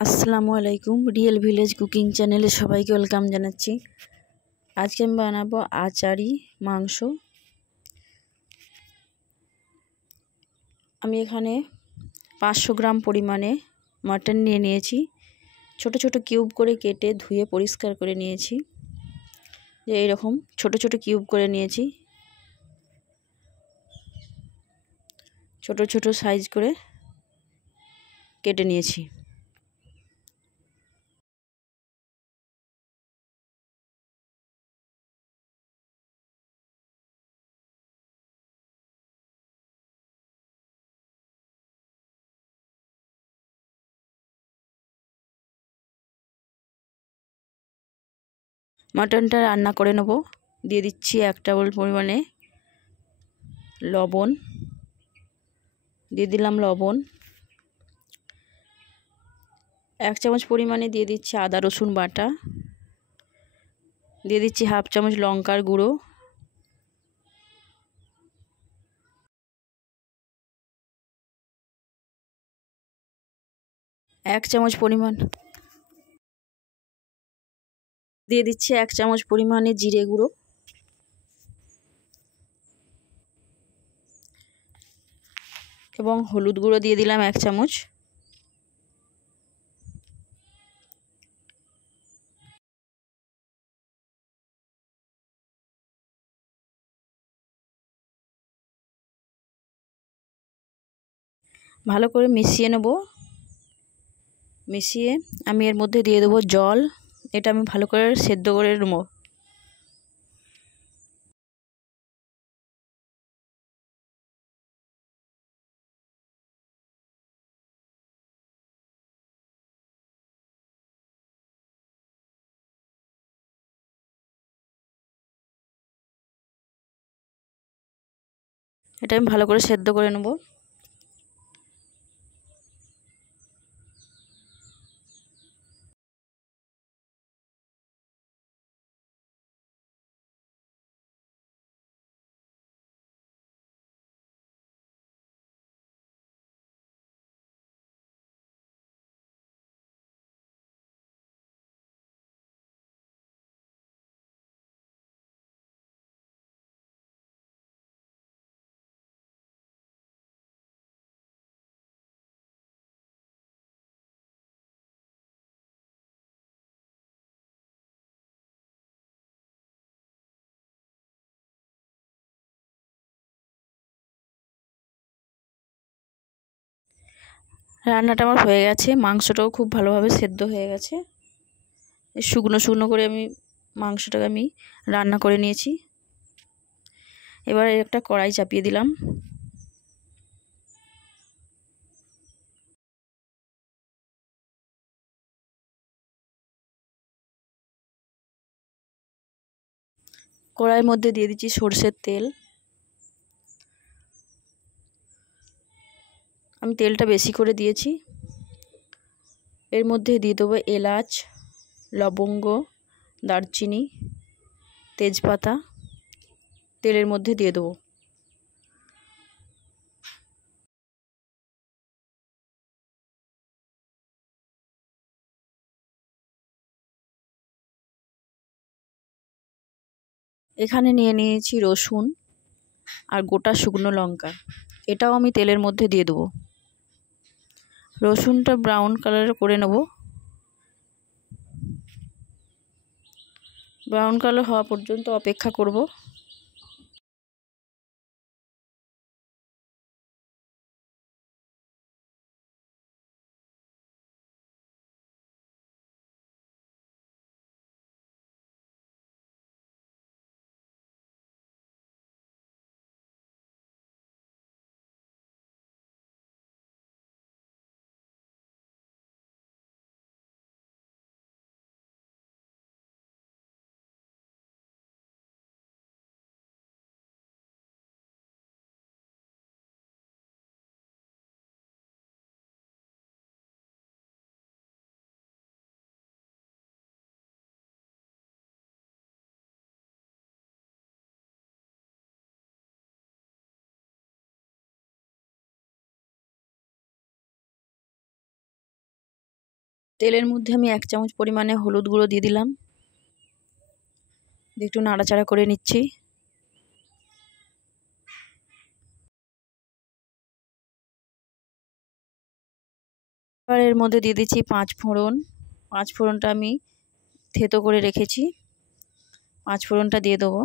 আসসালামু আলাইকুম। Real village cooking চ্যানেলে সবাইকে ওয়েলকাম জানাচ্ছি। আজকে আমি বানাবো আচারি মাংস। আমি এখানে 500 গ্রাম পরিমাণে মাটন নিয়ে নিয়েছি। ছোট ছোট কিউব করে কেটে ধুয়ে পরিষ্কার করে নিয়েছি। এইরকম ছোট ছোট কিউব করে নিয়েছি, ছোট ছোট সাইজ করে কেটে নিয়েছি। মাটনটা রান্না করে নেব। দিয়ে দিচ্ছি 1 টেবিল পরিমাণে লবণ, দিয়ে দিলাম লবণ। 1 চামচ পরিমাণে দিয়ে দিচ্ছি আদা রসুন বাটা, দিয়ে দিচ্ছি 1/2 চামচ লঙ্কার গুঁড়ো, এক চামচ পরিমাণ দিয়ে দিচ্ছি 1 চামচ পরিমাণে জিরে গুঁড়ো, এবং হলুদ গুঁড়ো দিয়ে দিলাম 1 চামচ। ভালো করে মিশিয়ে নেব। মিশিয়ে আমি এর মধ্যে দিয়ে দেবো জল। এটা আমি ভালো করে সেদ্ধ করে নেব। এটা আমি ভালো করে সেদ্ধ করে নেব। রান্নাটা আমার হয়ে গেছে। মাংসটাও খুব ভালোভাবে সেদ্ধ হয়ে গেছে। শুকনো শুকনো করে মাংসটাকে আমি রান্না করে নিয়েছি। এবার একটা কড়াই চাপিয়ে দিলাম। কড়াইয়ের মধ্যে দিয়ে দিচ্ছি সরষের তেল। আমি তেলটা বেশি করে দিয়েছি। এর মধ্যে দিয়ে দেবো এলাচ, লবঙ্গ, দারচিনি, তেজপাতা তেলের মধ্যে দিয়ে দেবো। এখানে নিয়ে নিয়েছি রসুন আর গোটা শুকনো লঙ্কা। এটাও আমি তেলের মধ্যে দিয়ে দেবো। রসুনটা ব্রাউন কালার করে নেব। ব্রাউন কালার হওয়া পর্যন্ত অপেক্ষা করব। তেলের মধ্যে আমি 1 চামচ পরিমাণে হলুদ গুঁড়ো দিয়ে দিলাম, একটু নাড়াচাড়া করে নিচ্ছি। এবার এর মধ্যে দিয়ে দিচ্ছি 5 ফোড়ন। 5 ফোড়নটা আমি থেতো করে রেখেছি, 5 ফোড়নটা দিয়ে দেবো।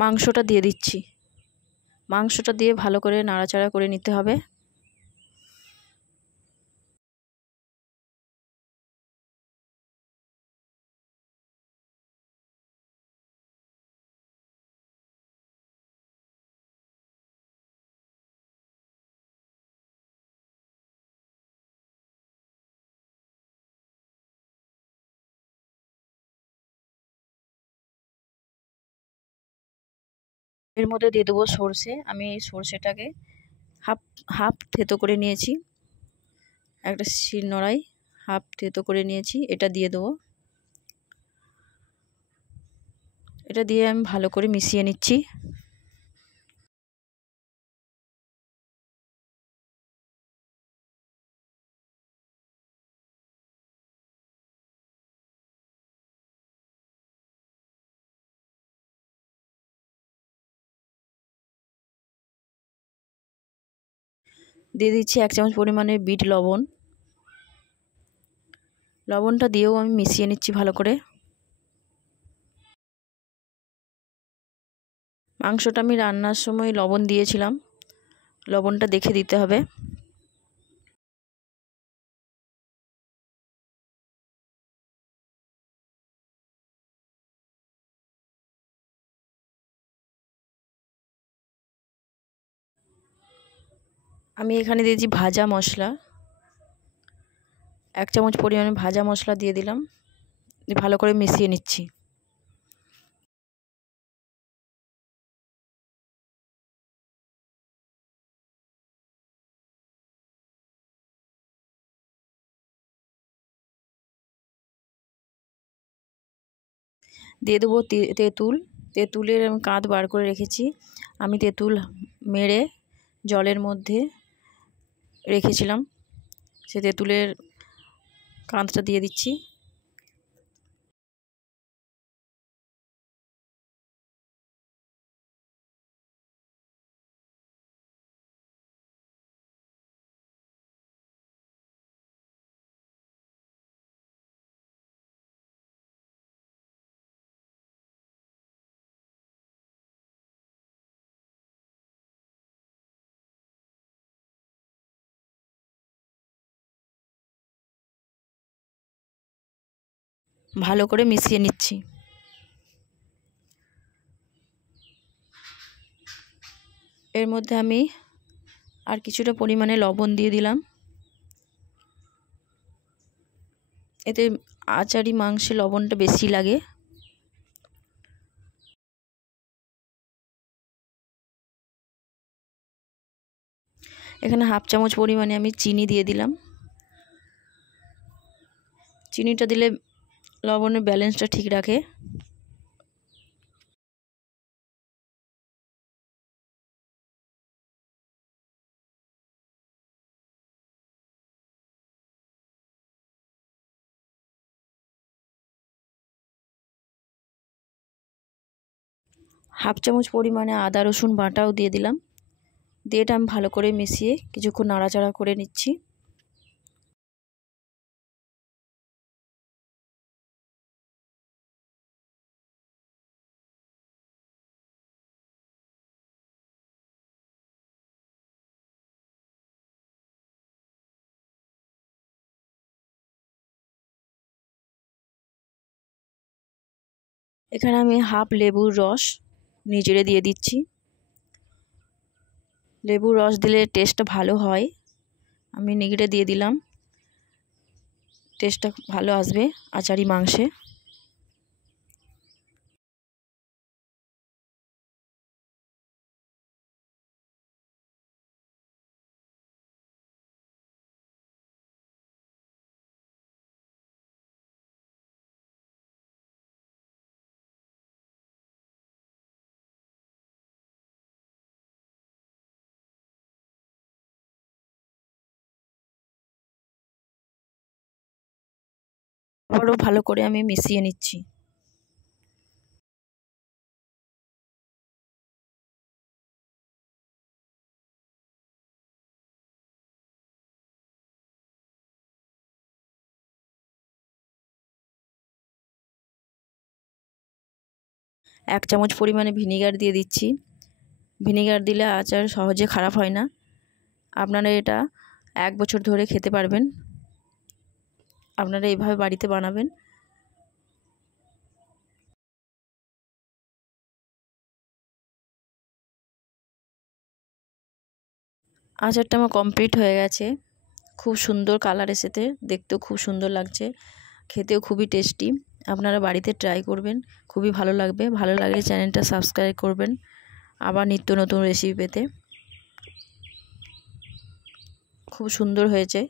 মাংসটা দিয়ে দিচ্ছি, মাংসটা দিয়ে ভালো করে নাড়াচাড়া করে নিতে হবে। এর মধ্যে দিয়ে দেবো সরষে। আমি এই সরষেটাকে হাফ হাফ থেতো করে নিয়েছি, একটা শিলনোড়ায় হাফ থেতো করে নিয়েছি, এটা দিয়ে দেবো। এটা দিয়ে আমি ভালো করে মিশিয়ে নিচ্ছি। দিয়ে দিচ্ছি 1 চামচ পরিমাণে বিট লবণ। লবণটা দিয়েও আমি মিশিয়ে নিচ্ছি ভালো করে। মাংসটা আমি রান্নার সময় লবণ দিয়েছিলাম, লবণটা দেখে দিতে হবে। আমি এখানে দিয়েছি ভাজা মশলা, 1 চামচ পরিমাণে ভাজা মশলা দিয়ে দিলাম, দিয়ে ভালো করে মিশিয়ে নিচ্ছি। দিয়ে দেবো তেঁতুল। তেঁতুলের আমি কাঁধ বার করে রেখেছি, আমি তেঁতুল মেরে জলের মধ্যে রেখেছিলাম, সে তেঁতুলের কাঁধটা দিয়ে দিচ্ছি। ভালো করে মিশিয়ে নিচ্ছি। এর মধ্যে আমি আর কিছুটা পরিমাণে লবণ দিয়ে দিলাম, এতে আচারি মাংসে লবণটা বেশি লাগে। এখানে হাফ চামচ পরিমাণে আমি চিনি দিয়ে দিলাম, চিনিটা দিলে লবণের ব্যালেন্সটা ঠিক রাখে। হাফ চামচ পরিমাণে আদা রসুন বাটাও দিয়ে দিলাম, দিয়ে এটা আমি ভালো করে মিশিয়ে কিছুক্ষণ নাড়াচাড়া করে নিচ্ছি। এখানে আমি হাফ লেবুর রস নিচড়ে দিয়ে দিচ্ছি, লেবুর রস দিলে টেস্টটা ভালো হয়। আমি নিগড়ে দিয়ে দিলাম, টেস্টটা ভালো আসবে আচারি মাংসে। আবারও ভালো করে আমি মিশিয়ে নিচ্ছি। এক চামচ পরিমাণে ভিনিগার দিয়ে দিচ্ছি। ভিনিগার দিলে আচার সহজে খারাপ হয় না। আপনারা এটা 1 বছর ধরে খেতে পারবেন। আপনারা এইভাবে বাড়িতে বানাবেন। আচারটা আমার কমপ্লিট হয়ে গেছে। খুব সুন্দর কালার এসেছে, দেখতেও খুব সুন্দর লাগছে, খেতেও খুবই টেস্টি। আপনারা বাড়িতে ট্রাই করবেন, খুবই ভালো লাগবে। ভালো লাগলে চ্যানেলটা সাবস্ক্রাইব করবেন আবার নিত্য নতুন রেসিপি পেতে। খুব সুন্দর হয়েছে।